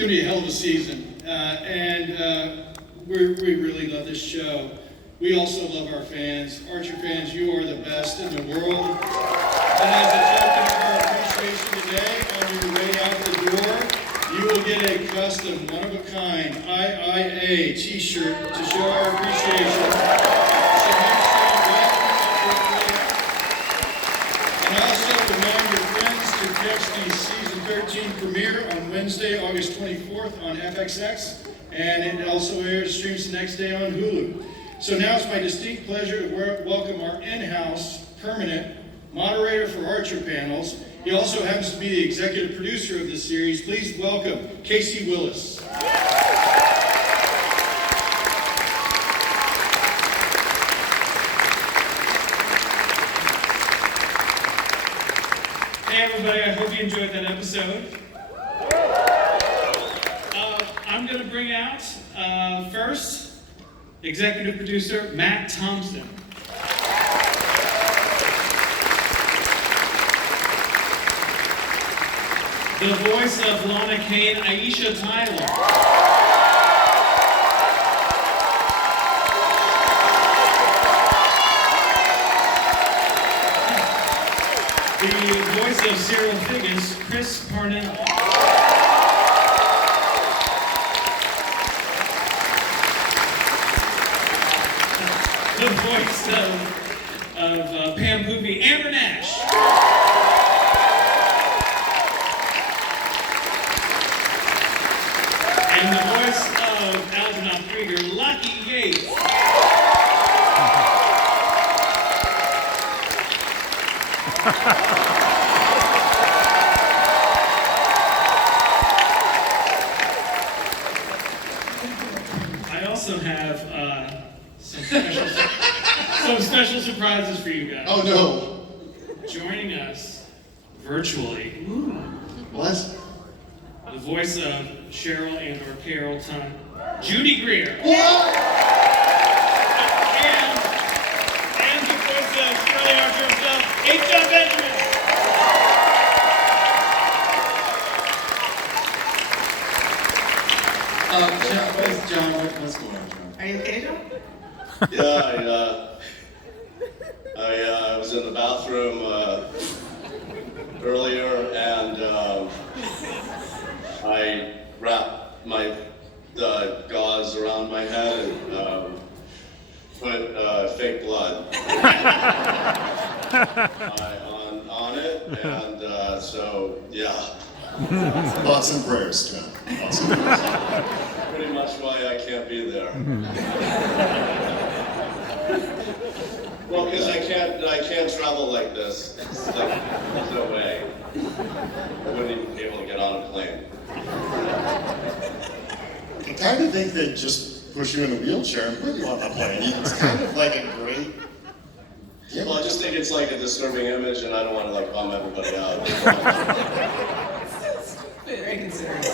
going to be a hell of a season, we really love this show. We also love our fans. Archer fans, you are the best in the world. And as a token of our appreciation today, on your way out the door, you will get a custom, one-of-a-kind IIA t-shirt to show our appreciation. So make sure you grab one appropriately. And also remind your friends to catch the season 13 premiere on Wednesday, August 24th on FXX, and it also streams the next day on Hulu. So now it's my distinct pleasure to welcome our in-house permanent moderator for Archer panels. He also happens to be the executive producer of this series. Please welcome Casey Willis. Hey everybody, I hope you enjoyed that episode. I'm going to bring out, first, executive producer Matt Thompson. The voice of Lana Kane, Aisha Tyler. The voice of Cyril Figgis, Chris Parnell. The voice of Pam Poopy, Amber Nash. And the voice of Algernon Greer, Lucky Yates. I also have some special surprises for you guys. Oh no! Joining us virtually. What? The voice of Cheryl and or Carol Ton, Judy Greer. What? And the voice of Shirley Archer himself, Aisha Benjamin. John, what's going on, John? Are you okay, John? I was in the bathroom earlier, and I wrapped my gauze around my head and put fake blood on it, and so yeah. Thoughts and prayers, John. Thoughts and prayers. Pretty much why I can't be there. Well, because I can't travel like this. It's like, there's no way. I wouldn't even be able to get on a plane. I kind of think they just push you in a wheelchair and put you on the plane. It's kind of like a great... Yeah. Well, I just think it's like a disturbing image, and I don't want to like bum everybody out. Very considerate.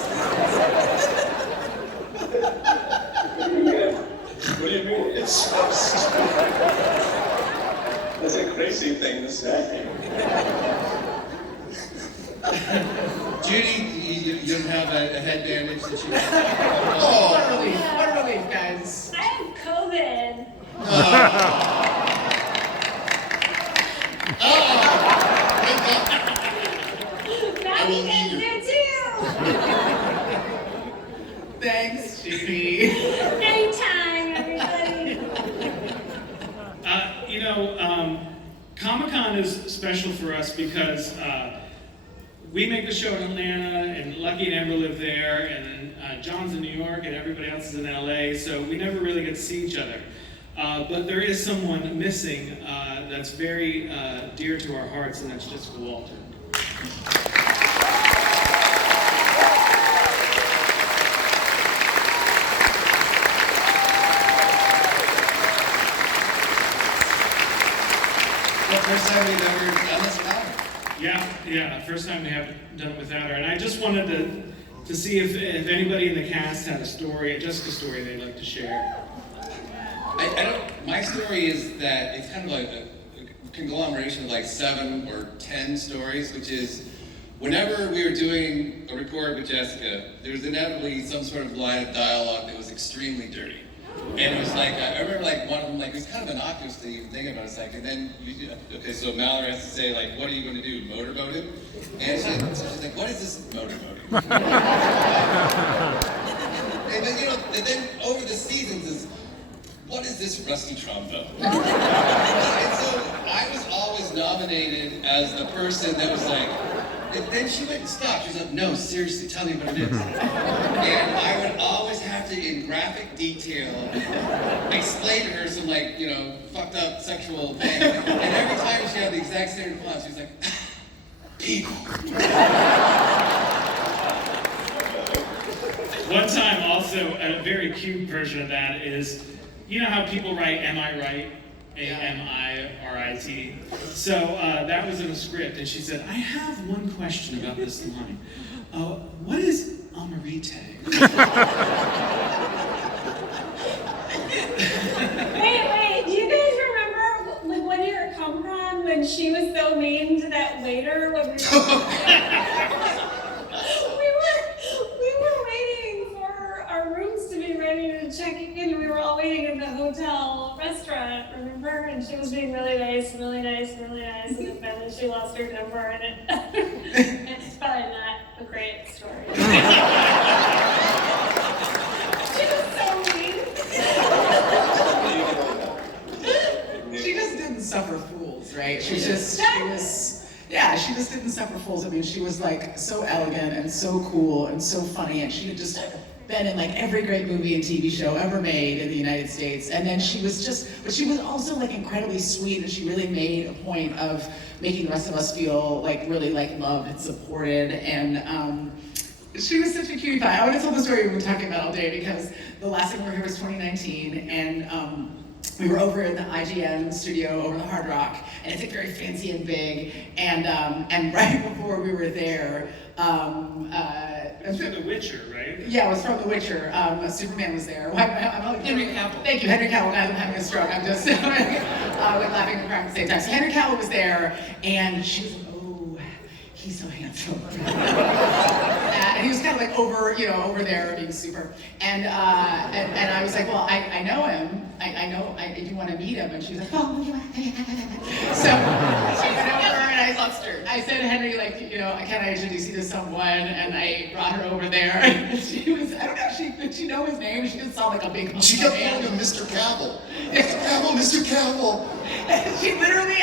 What do you mean? It's so stupid. That's a crazy thing to say. Judy, you don't have a head bandage that you Oh, what a relief, guys. I have COVID. Now you guys do too. Thanks, Judy. Anytime, everybody. Comic-Con is special for us because we make the show in Atlanta, and Lucky and Amber live there, and then John's in New York, and everybody else is in LA, so we never really get to see each other. But there is someone missing that's very dear to our hearts, and that's Jessica Walter. First time we've ever done this without her. Yeah, first time we have done it without her. And I just wanted to see if anybody in the cast had a story, Jessica's story they'd like to share. My story is that it's kind of like a conglomeration of like 7 or 10 stories, which is whenever we were doing a record with Jessica, there was inevitably some sort of line of dialogue that was extremely dirty. And it was like, I remember like one of them, like, it was kind of innocuous to even think about. It's like, and then, okay, so Mallory has to say, like, what are you going to do, motorboat him? And she's like, what is this motorboat him? And then, and then over the seasons is, what is this rusty trombone? And so I was always nominated as the person that was like, and then she wouldn't stop. She was like, no, seriously, tell me what it is. And I would always have to, in graphic detail, explain to her some, like, fucked up sexual thing. And every time she had the exact same response, she was like, people. One time, also, a very cute version of that is, you know how people write, am I right? A-M-I-R-I-T. So that was in a script, and she said, I have one question about this line. What is amarite? Wait, do you guys remember like 1 year at Comic-Con when she was so mean to that waiter when we were waiting for our rooms to be ready to check in. We were all waiting in the hotel restaurant, remember? And she was being really nice, and then finally she lost her temper, and it's probably not a great story. She was so mean. She just didn't suffer fools, right? She just didn't suffer fools. I mean, she was like so elegant and so cool and so funny, and she had just been in like every great movie and TV show ever made in the United States. And then she was but she was also like incredibly sweet, and she really made a point of making the rest of us feel like really like loved and supported. And she was such a cutie pie. I would have told the story we've been talking about all day, because the last time we were here was 2019, and we were over in the IGN studio over the Hard Rock, and it's like very fancy and big. And right before we were there, That's from The Witcher, right? yeah, it was from The Witcher. Superman was there. Henry Cavill. Thank you, Henry Cavill. Guys, I'm having a stroke. I'm just like laughing and crying at the same time. So Henry Cavill was there, and she was like, "Oh, he's so handsome." And he was kind of like over there being super. And I was like, "Well, I know him. I know. Do you want to meet him?" And she was like, "Oh, you want?" So she went over, and I said, "Henry, like, can I introduce you to someone?" And I brought her over there. And she was, I don't know, did she know his name? She just saw like a big. She kept calling him Mr. Cavill. Mr. Cavill, Mr. Cavill. She literally,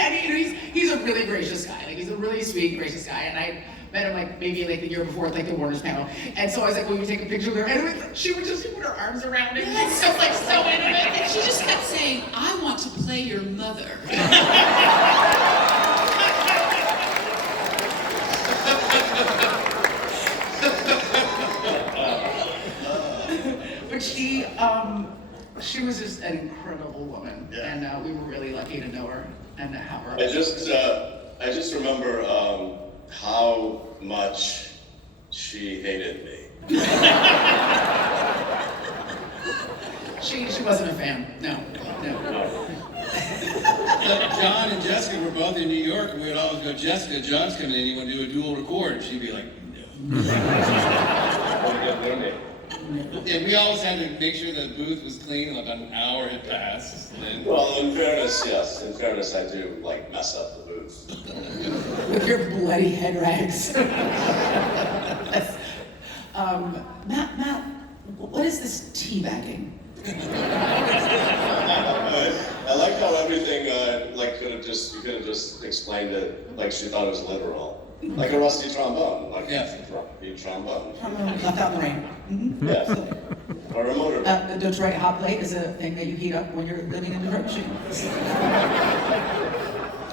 he's a really gracious guy. Like, he's a really sweet, gracious guy. And I met him like maybe like the year before at like the Warner's panel. And so I was like, will you take a picture with her? And she would just put her arms around him. Yes. So like so intimate. And she just kept saying, I want to play your mother. But she was just an incredible woman. Yeah. And we were really lucky to know her and to have her. I just remember how much she hated me. She wasn't a fan. No. John and Jessica were both in New York, and we would always go, Jessica, John's coming in, you want to do a dual record? And she'd be like, no. And we always had to make sure the booth was clean, and about an hour had passed. And Well, in fairness, yes. In fairness, I do like mess up the booth. With your bloody head rags. Matt, what is this teabagging? I like how everything you could have just explained it like she thought it was literal. Like a rusty trombone, like Yeah. a trombone. Left out in the rain. Mm-hmm. Yes. Or a motor. Detroit hot plate is a thing that you heat up when you're living in the Detroit machine.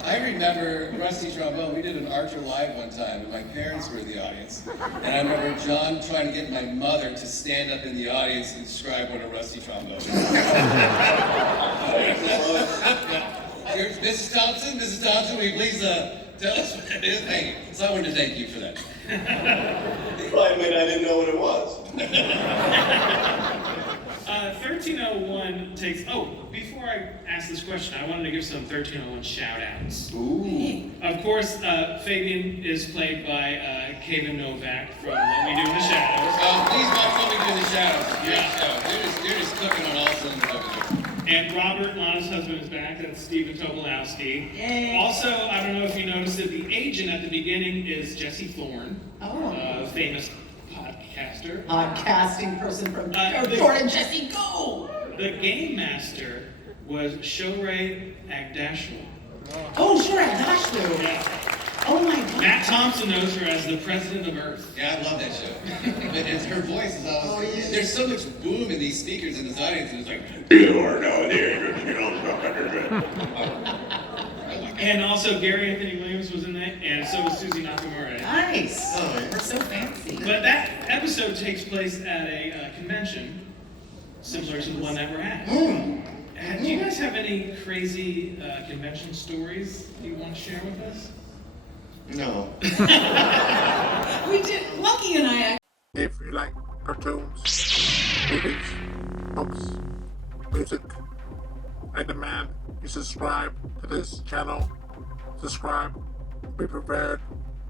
I remember Rusty Trombone, we did an Archer Live one time, and my parents were in the audience. And I remember John trying to get my mother to stand up in the audience and describe what a rusty trombone is. Here's Mrs. Thompson, will you please tell us what it is? Thank you. So I wanted to thank you for that. Well, I mean, I didn't know what it was. 13 1301 takes. Oh, before I ask this question, I wanted to give some 1301 shout outs. Ooh. Of course, Fabian is played by Kevin Novak from What We Do in the Shadows. Please watch What We Do in the Shadows. Great Yeah. show. They're just cooking on all cylinders over there. And Robert, Lana's husband, is back. That's Stephen Tobolowsky. Yay. Also, I don't know if you noticed that the agent at the beginning is Jesse Thorne, Oh. famous podcaster. Casting person from the- Jordan Jesse Go. The game master was Shohreh Agdashwal. Oh, sure, Dashlu. Yeah. Oh my God. Matt Thompson knows her as the president of Earth. Yeah, I love that show. But it's, her voice is always. There's so much boom in these speakers in this audience, and it's like. You are now there. And also Gary Anthony Williams was in that, and so was Susie Nakamura. Nice. Oh, We're so fancy. But that episode takes place at a convention similar to the one that we're at. Do you guys have any crazy convention stories you want to share with us? No. We did, Lucky and I If you like cartoons, movies, books, music, I demand you subscribe to this channel. Subscribe, be prepared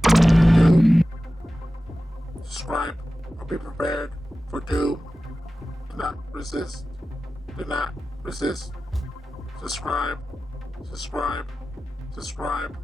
for doom. Subscribe or be prepared for doom. Do not resist. Do not resist. Subscribe, subscribe, subscribe.